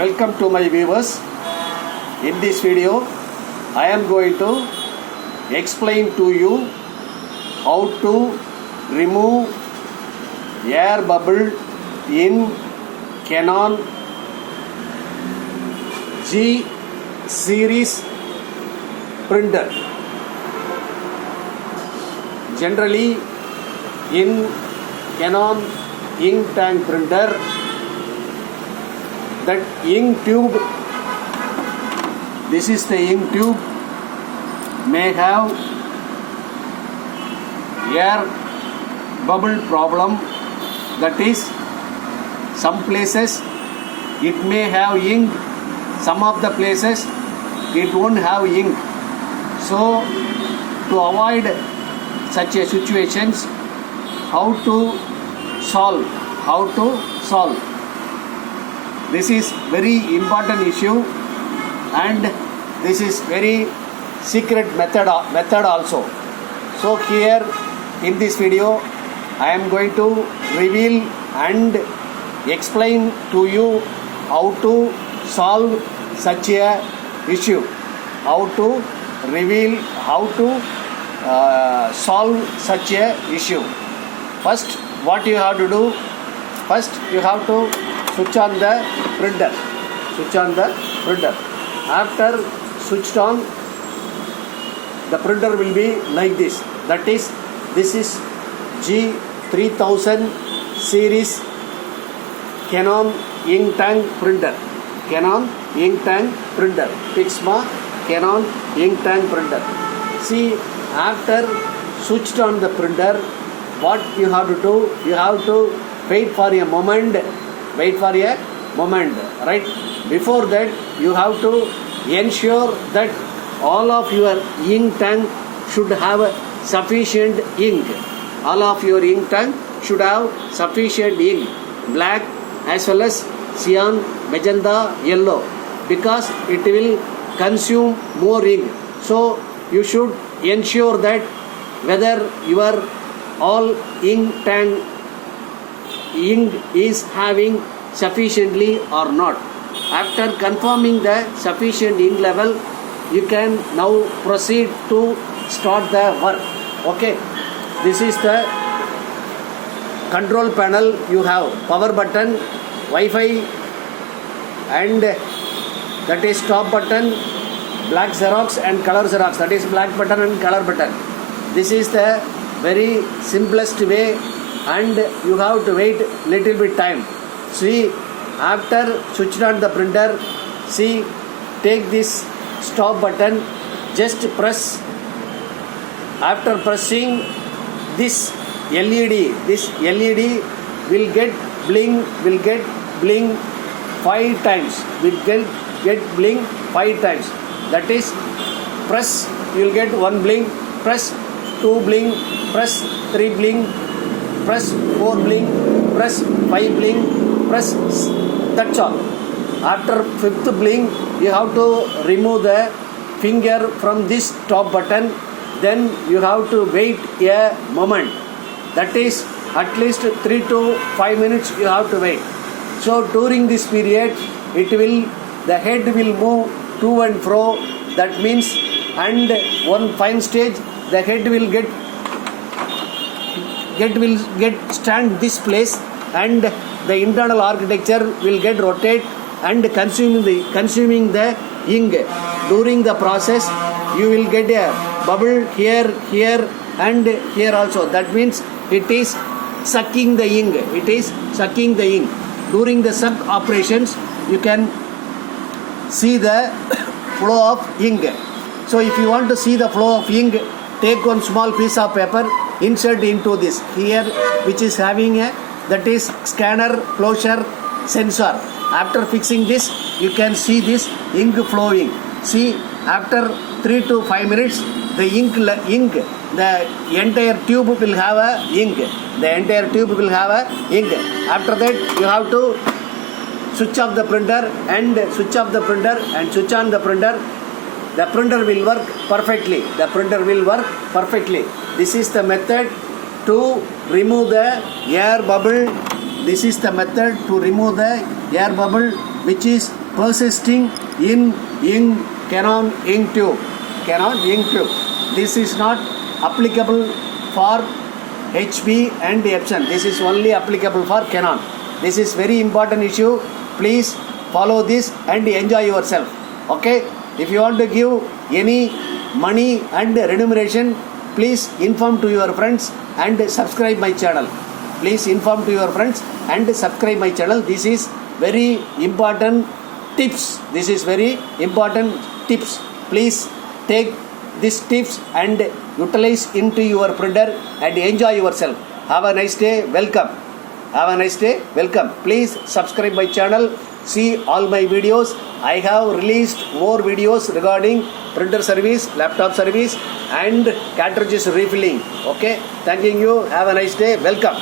Welcome to my viewers. In this video I am going to explain to you how to remove air bubble in Canon G series printer. Generally in Canon ink tank printer, that ink tube, this is the ink tube, may have air bubble problem. That is, some places it may have ink, some of the places it won't have ink. So to avoid such a situations, how to solve? This is very important issue, and this is very secret method also. So here in this video I am going to reveal and explain to you how to solve such a issue, solve such a issue. First, what you have to do? First, you have to switch on the printer. After switched on, the printer will be like this. That is, this is G3000 series Canon ink tank printer. Pixma Canon ink tank printer. See, after switched on the printer, what you have to do? You have to wait for a moment, right? Before that, you have to ensure that all of your ink tank should have sufficient ink. Black as well as cyan, magenta, yellow, because it will consume more ink. So you should ensure that whether your all ink tank ink is having sufficiently or not. After confirming the sufficient ink level, you can now proceed to start the work. Okay, this is the control panel. You have power button, Wi-Fi, and that is stop button, black Xerox and color Xerox, that is black button and color button. This is the very simplest way, and you have to wait little bit time. See, after switched on the printer, see, take this stop button, just press. After pressing this LED will get blink 5 times. That is, press, you will get 1 blink, press 2 blink, press 3 blink, press 4 blink, press 5 blink, press, that's all. After 5th blink, you have to remove the finger from this top button. Then you have to wait a moment. That is, at least 3 to 5 minutes you have to wait. So during this period, the head will move to and fro. That means, and one fine stage, the head will get stand this place, and the internal architecture will get rotate and consuming the ink. During the process, you will get a bubble here and here also. That means it is sucking the ink. During the suck operations, you can see the flow of ink. So if you want to see the flow of ink, take one small piece of paper, insert into this here, which is having that is scanner closure sensor. After fixing this, you can see this ink flowing. See, after 3 to 5 minutes, the ink, the entire tube will have a ink. After that, you have to switch off the printer and switch on the printer. The printer will work perfectly. This is the method to remove the air bubble. Which is persisting in ink, Canon ink tube. Canon ink tube. This is not applicable for HP and Epson. This is only applicable for Canon. This is very important issue. Please follow this and enjoy yourself. Okay? If you want to give any money and remuneration, please inform to your friends and subscribe my channel. Please inform to your friends and subscribe my channel. This is very important tips. This is very important tips. Please take these tips and utilize into your printer and enjoy yourself. Have a nice day. Welcome. Have a nice day. Welcome. Please subscribe my channel. See all my videos. I have released more videos regarding printer service, laptop service and cartridges refilling. Okay. Thanking you. Have a nice day. Welcome.